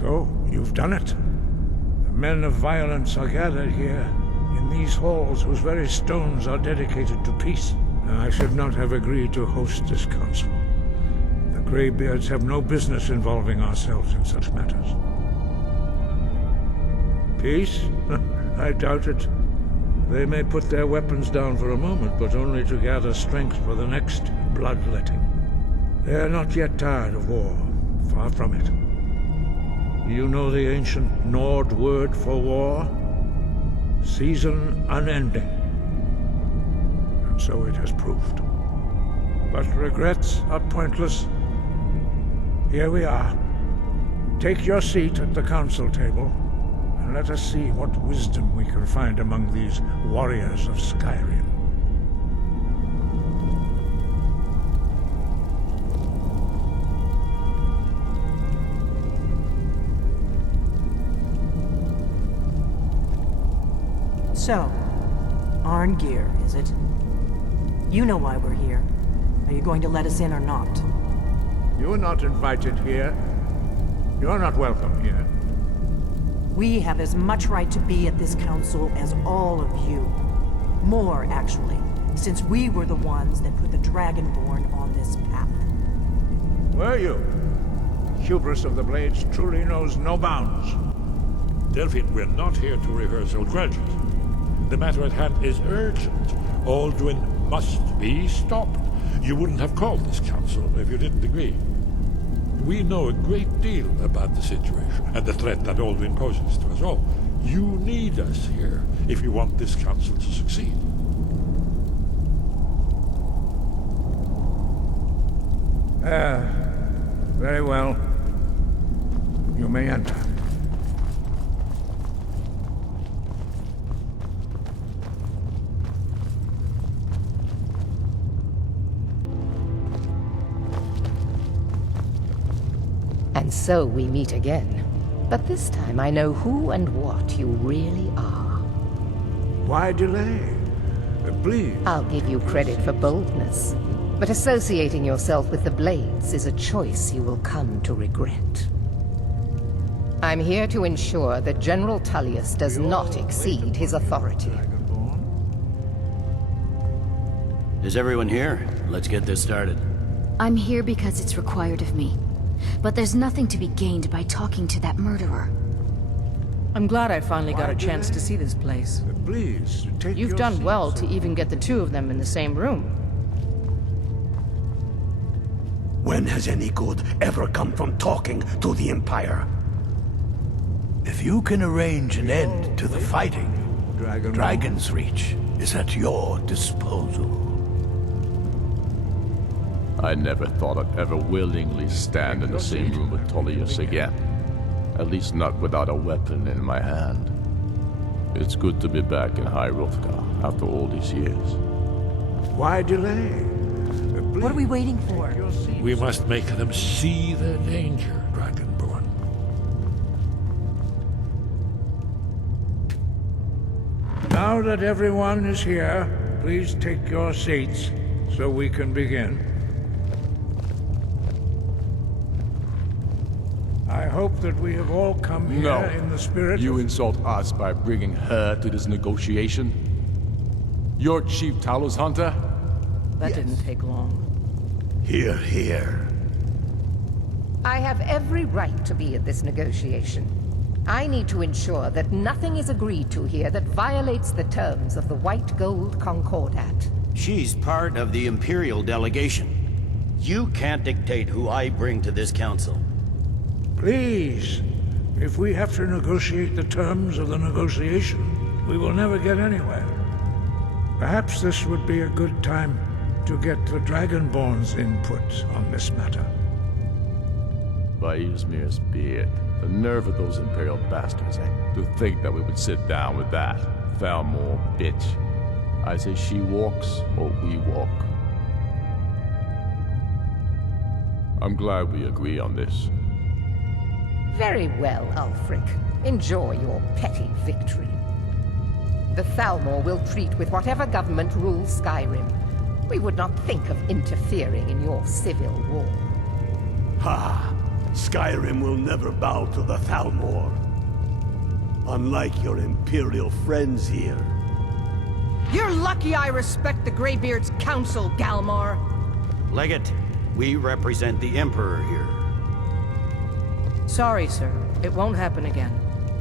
So, you've done it. The men of violence are gathered here, in these halls whose very stones are dedicated to peace. And I should not have agreed to host this council. The Greybeards have no business involving ourselves in such matters. Peace? I doubt it. They may put their weapons down for a moment, but only to gather strength for the next bloodletting. They are not yet tired of war. Far from it. You know the ancient Nord word for war? Season unending. And so it has proved. But regrets are pointless. Here we are. Take your seat at the council table, and let us see what wisdom we can find among these warriors of Skyrim. So, Arngeir, is it? You know why we're here. Are you going to let us in or not? You are not invited here. You are not welcome here. We have as much right to be at this council as all of you. More, actually, since we were the ones that put the Dragonborn on this path. Were you? Hubris of the Blades truly knows no bounds. Delphine, we're not here to rehearse old grudges. The matter at hand is urgent. Alduin must be stopped. You wouldn't have called this council if you didn't agree. We know a great deal about the situation and the threat that Alduin poses to us all. You need us here if you want this council to succeed. Very well. You may enter. And so we meet again. But this time I know who and what you really are. Why delay? Please. I'll give you credit for boldness, but associating yourself with the Blades is a choice you will come to regret. I'm here to ensure that General Tullius does not exceed his authority. Is everyone here? Let's get this started. I'm here because it's required of me. But there's nothing to be gained by talking to that murderer. I'm glad I finally got a chance to see this place. Please, take You've your done well seats. to even get the two of them in the same room. When has any good ever come from talking to the Empire? If you can arrange an end to the fighting, Dragon's Reach is at your disposal. I never thought I'd ever willingly stand in the same room with Tullius again. At least not without a weapon in my hand. It's good to be back in High Hrothgar after all these years. Why delay? What are we waiting for? We must make them see the danger, Dragonborn. Now that everyone is here, please take your seats so we can begin. I hope that we have all come here in the spirit You of... insult us by bringing her to this negotiation? You're Chief Talos Hunter? That didn't take long. Hear, hear. I have every right to be at this negotiation. I need to ensure that nothing is agreed to here that violates the terms of the White Gold Concordat. She's part of the Imperial delegation. You can't dictate who I bring to this council. Please, if we have to negotiate the terms of the negotiation, we will never get anywhere. Perhaps this would be a good time to get the Dragonborn's input on this matter. By Ysmir's beard, the nerve of those Imperial bastards, eh? To think that we would sit down with that Thalmor bitch. I say she walks, or we walk. I'm glad we agree on this. Very well, Ulfric. Enjoy your petty victory. The Thalmor will treat with whatever government rules Skyrim. We would not think of interfering in your civil war. Ha! Skyrim will never bow to the Thalmor. Unlike your Imperial friends here. You're lucky I respect the Greybeard's counsel, Galmar. Legate, we represent the Emperor here. Sorry, sir. It won't happen again.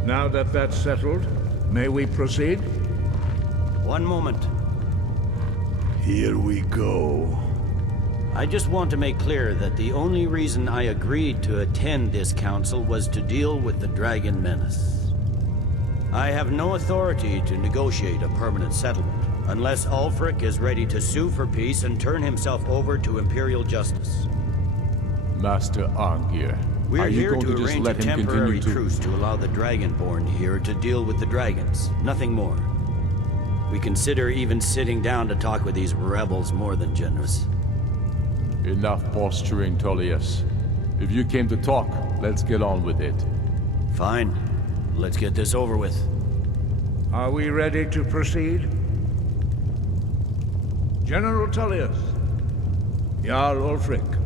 Now that that's settled, may we proceed? One moment. Here we go. I just want to make clear that the only reason I agreed to attend this council was to deal with the Dragon Menace. I have no authority to negotiate a permanent settlement, unless Ulfric is ready to sue for peace and turn himself over to Imperial justice. Master Arngir, We're are you here going to to just arrange a let him temporary continue to... truce to allow the Dragonborn here to deal with the dragons, nothing more. We consider even sitting down to talk with these rebels more than generous. Enough posturing, Tullius. If you came to talk, let's get on with it. Fine. Let's get this over with. Are we ready to proceed? General Tullius, Jarl Ulfric,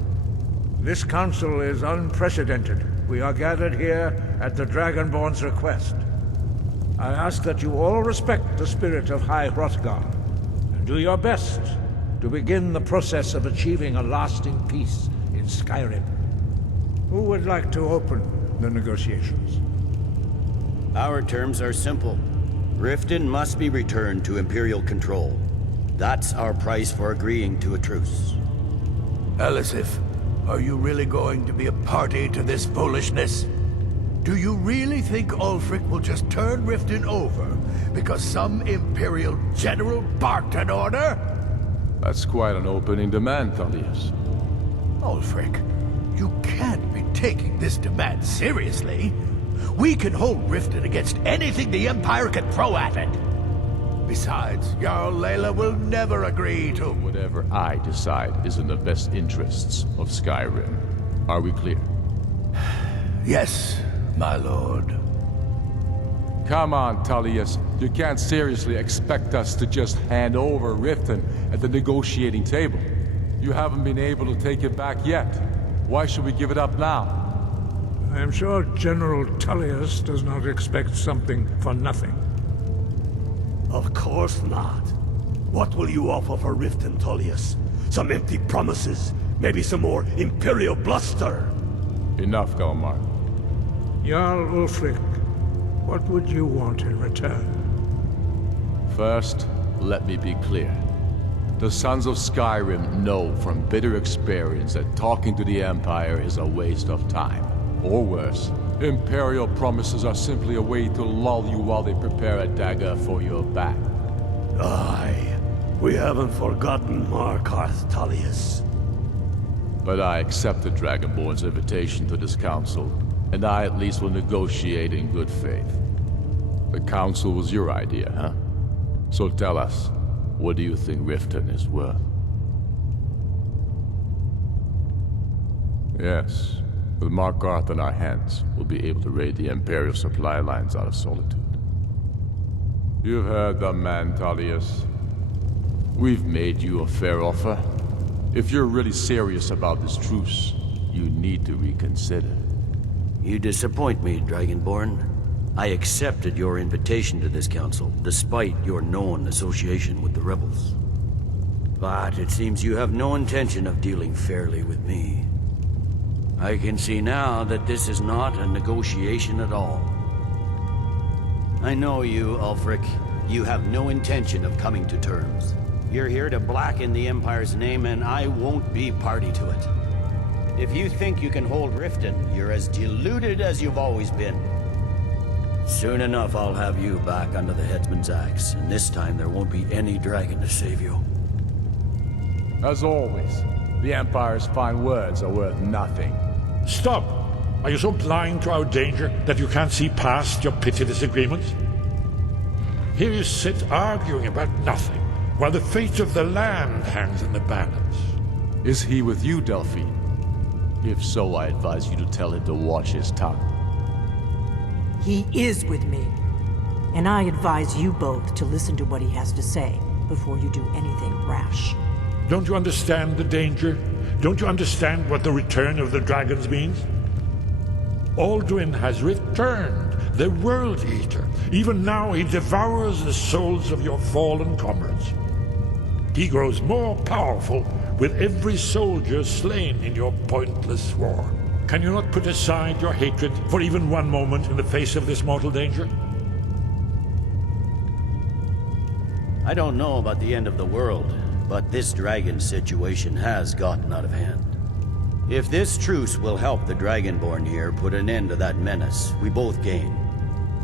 this council is unprecedented. We are gathered here at the Dragonborn's request. I ask that you all respect the spirit of High Hrothgar, and do your best to begin the process of achieving a lasting peace in Skyrim. Who would like to open the negotiations? Our terms are simple. Riften must be returned to Imperial control. That's our price for agreeing to a truce. Elisif, are you really going to be a party to this foolishness? Do you really think Ulfric will just turn Riften over because some Imperial general barked an order? That's quite an opening demand, Tullius. Ulfric, you can't be taking this demand seriously. We can hold Riften against anything the Empire can throw at it. Besides, Jarl Layla will never agree to... Whatever I decide is in the best interests of Skyrim. Are we clear? Yes, my lord. Come on, Tullius. You can't seriously expect us to just hand over Riften at the negotiating table. You haven't been able to take it back yet. Why should we give it up now? I am sure General Tullius does not expect something for nothing. Of course not. What will you offer for Riften, Tullius? Some empty promises? Maybe some more Imperial bluster? Enough, Galmar. Jarl Ulfric, what would you want in return? First, let me be clear. The Sons of Skyrim know from bitter experience that talking to the Empire is a waste of time. Or worse, Imperial promises are simply a way to lull you while they prepare a dagger for your back. Aye, we haven't forgotten Markarth, Tullius. But I accept the Dragonborn's invitation to this council, and I at least will negotiate in good faith. The council was your idea, huh? So tell us, what do you think Riften is worth? Yes. With Markarth in our hands, we'll be able to raid the Imperial supply lines out of Solitude. You've heard the man, Tullius. We've made you a fair offer. If you're really serious about this truce, you need to reconsider. You disappoint me, Dragonborn. I accepted your invitation to this council, despite your known association with the rebels. But it seems you have no intention of dealing fairly with me. I can see now that this is not a negotiation at all. I know you, Ulfric. You have no intention of coming to terms. You're here to blacken the Empire's name, and I won't be party to it. If you think you can hold Riften, you're as deluded as you've always been. Soon enough, I'll have you back under the headsman's axe, and this time there won't be any dragon to save you. As always, the Empire's fine words are worth nothing. Stop! Are you so blind to our danger that you can't see past your petty disagreements? Here you sit arguing about nothing, while the fate of the land hangs in the balance. Is he with you, Delphine? If so, I advise you to tell him to watch his tongue. He is with me. And I advise you both to listen to what he has to say before you do anything rash. Don't you understand the danger? Don't you understand what the return of the dragons means? Alduin has returned, the World Eater. Even now he devours the souls of your fallen comrades. He grows more powerful with every soldier slain in your pointless war. Can you not put aside your hatred for even one moment in the face of this mortal danger? I don't know about the end of the world, but this dragon situation has gotten out of hand. If this truce will help the Dragonborn here put an end to that menace, we both gain.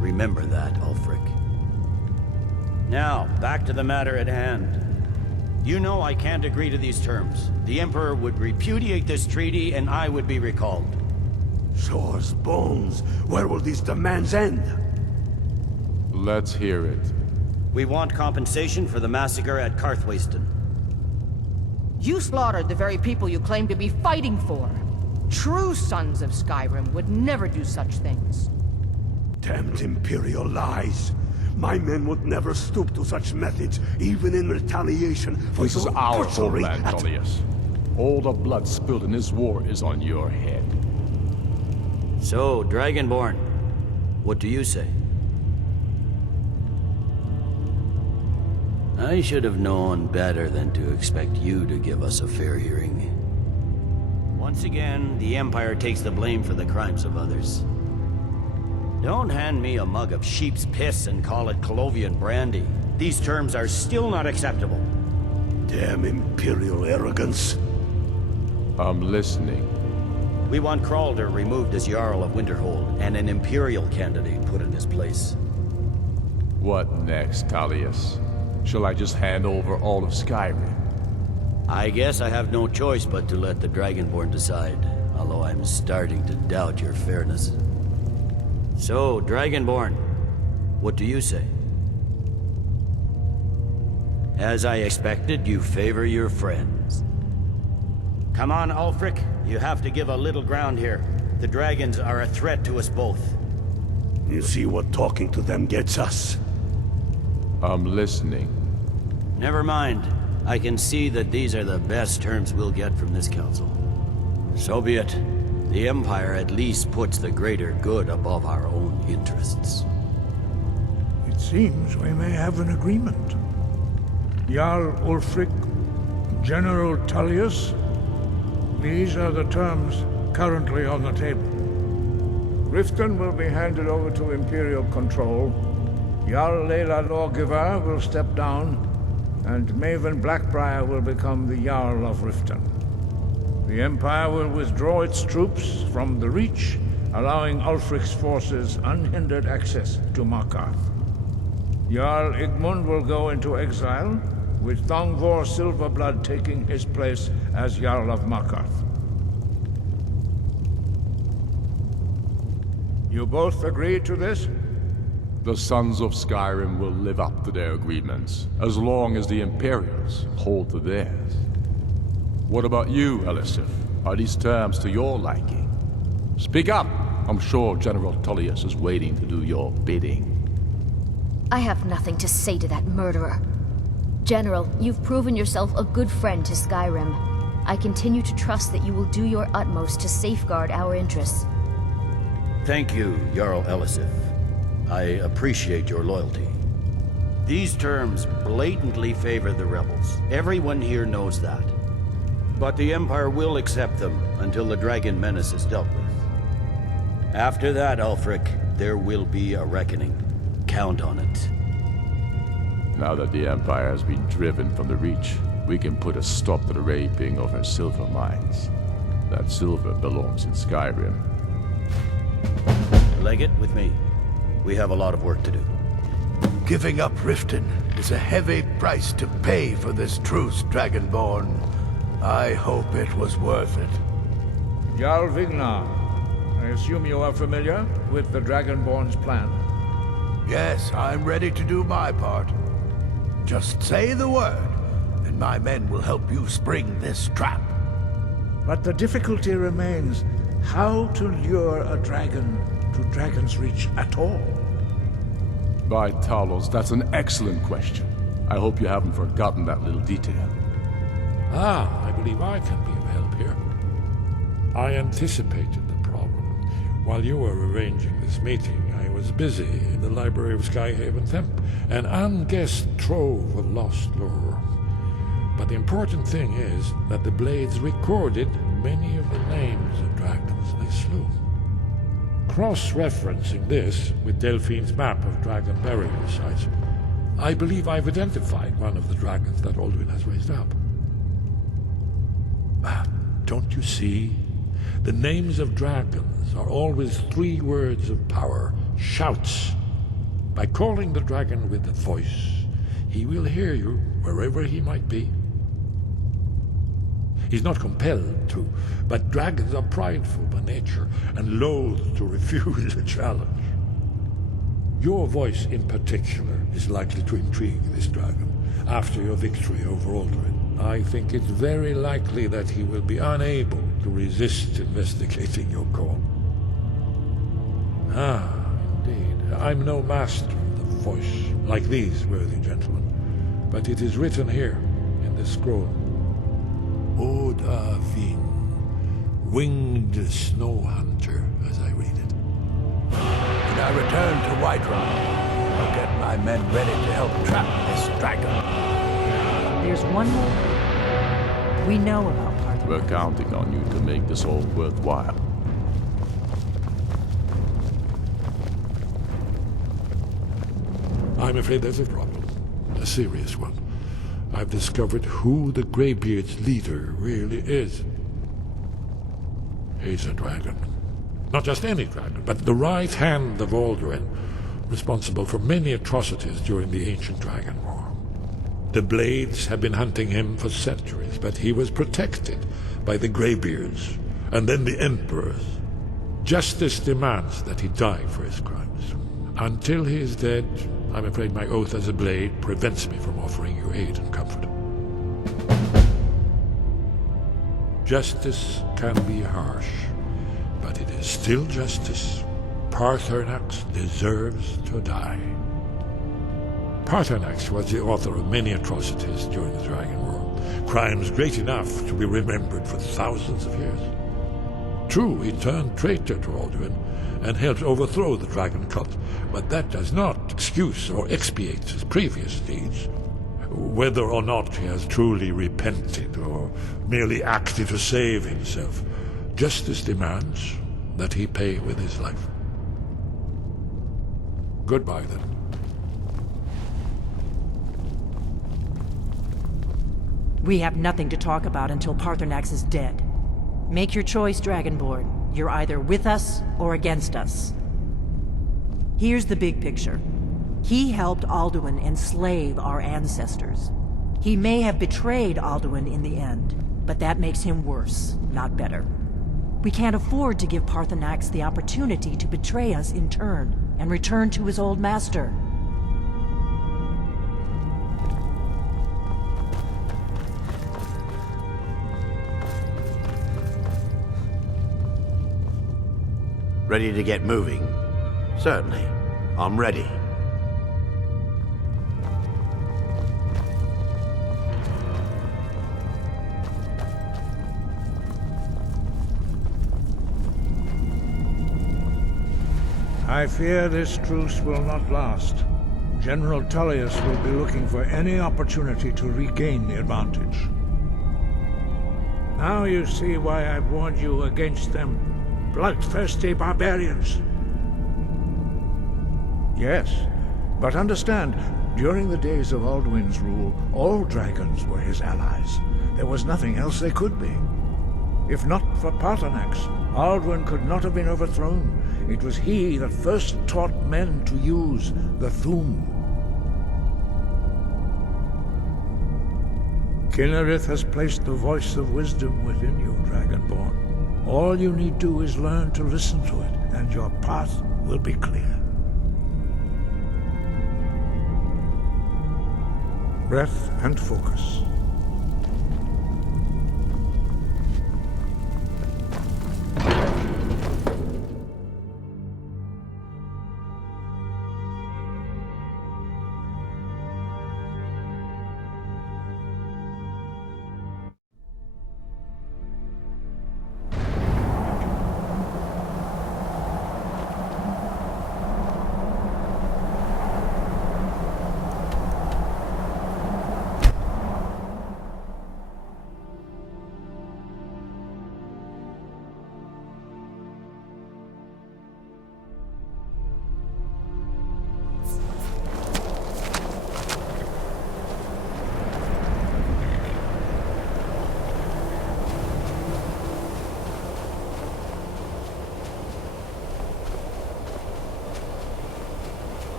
Remember that, Ulfric. Now, back to the matter at hand. You know I can't agree to these terms. The Emperor would repudiate this treaty and I would be recalled. Shores, bones, where will these demands end? Let's hear it. We want compensation for the massacre at Karthwasten. You slaughtered the very people you claim to be fighting for. True sons of Skyrim would never do such things. Damned Imperial lies. My men would never stoop to such methods, even in retaliation for This is your our butchery homeland, at- Tullius. All the blood spilled in this war is on your head. So, Dragonborn, what do you say? I should have known better than to expect you to give us a fair hearing. Once again, the Empire takes the blame for the crimes of others. Don't hand me a mug of sheep's piss and call it Colovian brandy. These terms are still not acceptable. Damn Imperial arrogance. I'm listening. We want Kralder removed as Jarl of Winterhold, and an Imperial candidate put in his place. What next, Tullius? Shall I just hand over all of Skyrim? I guess I have no choice but to let the Dragonborn decide, although I'm starting to doubt your fairness. So, Dragonborn, what do you say? As I expected, you favor your friends. Come on, Ulfric. You have to give a little ground here. The dragons are a threat to us both. You see what talking to them gets us? I'm listening. Never mind. I can see that these are the best terms we'll get from this council. So be it. The Empire at least puts the greater good above our own interests. It seems we may have an agreement. Jarl Ulfric, General Tullius, these are the terms currently on the table. Riften will be handed over to Imperial control. Jarl Layla Lawgiver will step down, and Maven Blackbriar will become the Jarl of Riften. The Empire will withdraw its troops from the Reach, allowing Ulfric's forces unhindered access to Markarth. Jarl Igmund will go into exile, with Thongvor Silverblood taking his place as Jarl of Markarth. You both agree to this? The Sons of Skyrim will live up to their agreements, as long as the Imperials hold to theirs. What about you, Elisif? Are these terms to your liking? Speak up! I'm sure General Tullius is waiting to do your bidding. I have nothing to say to that murderer. General, you've proven yourself a good friend to Skyrim. I continue to trust that you will do your utmost to safeguard our interests. Thank you, Jarl Elisif. I appreciate your loyalty. These terms blatantly favor the rebels. Everyone here knows that. But the Empire will accept them until the dragon menace is dealt with. After that, Ulfric, there will be a reckoning. Count on it. Now that the Empire has been driven from the Reach, we can put a stop to the raping of her silver mines. That silver belongs in Skyrim. Legate, with me. We have a lot of work to do. Giving up Riften is a heavy price to pay for this truce, Dragonborn. I hope it was worth it. Jarl Vignar, I assume you are familiar with the Dragonborn's plan. Yes, I'm ready to do my part. Just say the word, and my men will help you spring this trap. But the difficulty remains how to lure a dragon to Dragon's Reach at all. By Talos, that's an excellent question. I hope you haven't forgotten that little detail. I believe I can be of help here. I anticipated the problem. While you were arranging this meeting, I was busy in the library of Skyhaven Temp, an unguessed trove of lost lore. But the important thing is that the Blades recorded many of the names of dragons they slew. Cross-referencing this with Delphine's map of dragon burial sites, I believe I've identified one of the dragons that Alduin has raised up. Don't you see? The names of dragons are always 3 words of power, shouts. By calling the dragon with a voice, he will hear you wherever he might be. He's not compelled to, but dragons are prideful by nature and loath to refuse a challenge. Your voice in particular is likely to intrigue this dragon after your victory over Alduin. I think it's very likely that he will be unable to resist investigating your call. Indeed. I'm no master of the voice, like these worthy gentlemen, but it is written here in this scroll. Oda Vin, winged snow hunter, as I read it. When I return to Whiterun, I'll get my men ready to help trap this dragon. There's one more thing we know about Paarthurnax. We're counting on you to make this all worthwhile. I'm afraid there's a problem. A serious one. I've discovered who the Greybeard's leader really is. He's a dragon. Not just any dragon, but the right hand of Alduin, responsible for many atrocities during the Ancient Dragon War. The Blades have been hunting him for centuries, but he was protected by the Greybeards, and then the Emperors. Justice demands that he die for his crimes. Until he is dead, I'm afraid my oath as a Blade prevents me from offering you aid and comfort. Justice can be harsh, but it is still justice. Paarthurnax deserves to die. Paarthurnax was the author of many atrocities during the Dragon War, crimes great enough to be remembered for thousands of years. True, he turned traitor to Alduin and helped overthrow the dragon cult, but that does not excuse or expiate his previous deeds. Whether or not he has truly repented or merely acted to save himself, justice demands that he pay with his life. Goodbye, then. We have nothing to talk about until Paarthurnax is dead. Make your choice, Dragonborn. You're either with us or against us. Here's the big picture. He helped Alduin enslave our ancestors. He may have betrayed Alduin in the end, but that makes him worse, not better. We can't afford to give Paarthurnax the opportunity to betray us in turn and return to his old master. Ready to get moving? Certainly. I'm ready. I fear this truce will not last. General Tullius will be looking for any opportunity to regain the advantage. Now you see why I've warned you against them. Bloodthirsty barbarians. Yes, but understand, during the days of Alduin's rule, all dragons were his allies. There was nothing else they could be. If not for Paarthurnax, Alduin could not have been overthrown. It was he that first taught men to use the Thu'um. Kynareth has placed the voice of wisdom within you, Dragonborn. All you need do is learn to listen to it, and your path will be clear. Breath and focus.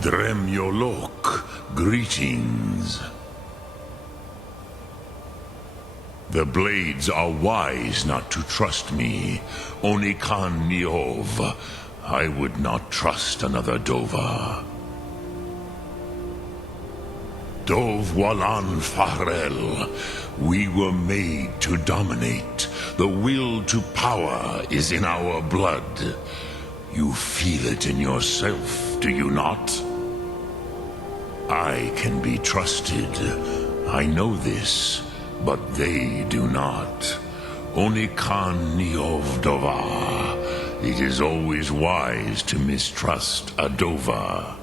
Dremyolok, greetings. The Blades are wise not to trust me. Onikan Niov. I would not trust another Dova. Dov Walan Farel. We were made to dominate. The will to power is in our blood. You feel it in yourself, do you not? I can be trusted. I know this, but they do not. Onikan Niov Dova. It is always wise to mistrust a Dova.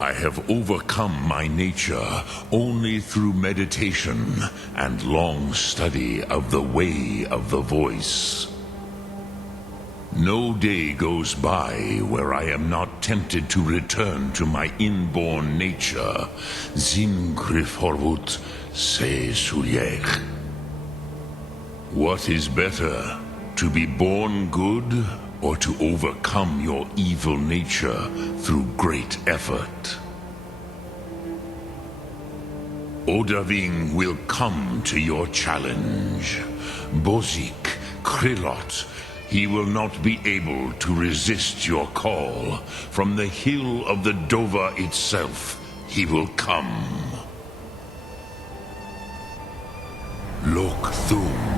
I have overcome my nature only through meditation and long study of the way of the voice. No day goes by where I am not tempted to return to my inborn nature. Zimgrifhorvut se sulyech. What is better, to be born good, or to overcome your evil nature through great effort? Odaving will come to your challenge. Bozik, Krillot, he will not be able to resist your call. From the hill of the Dova itself, he will come. Lok Thum.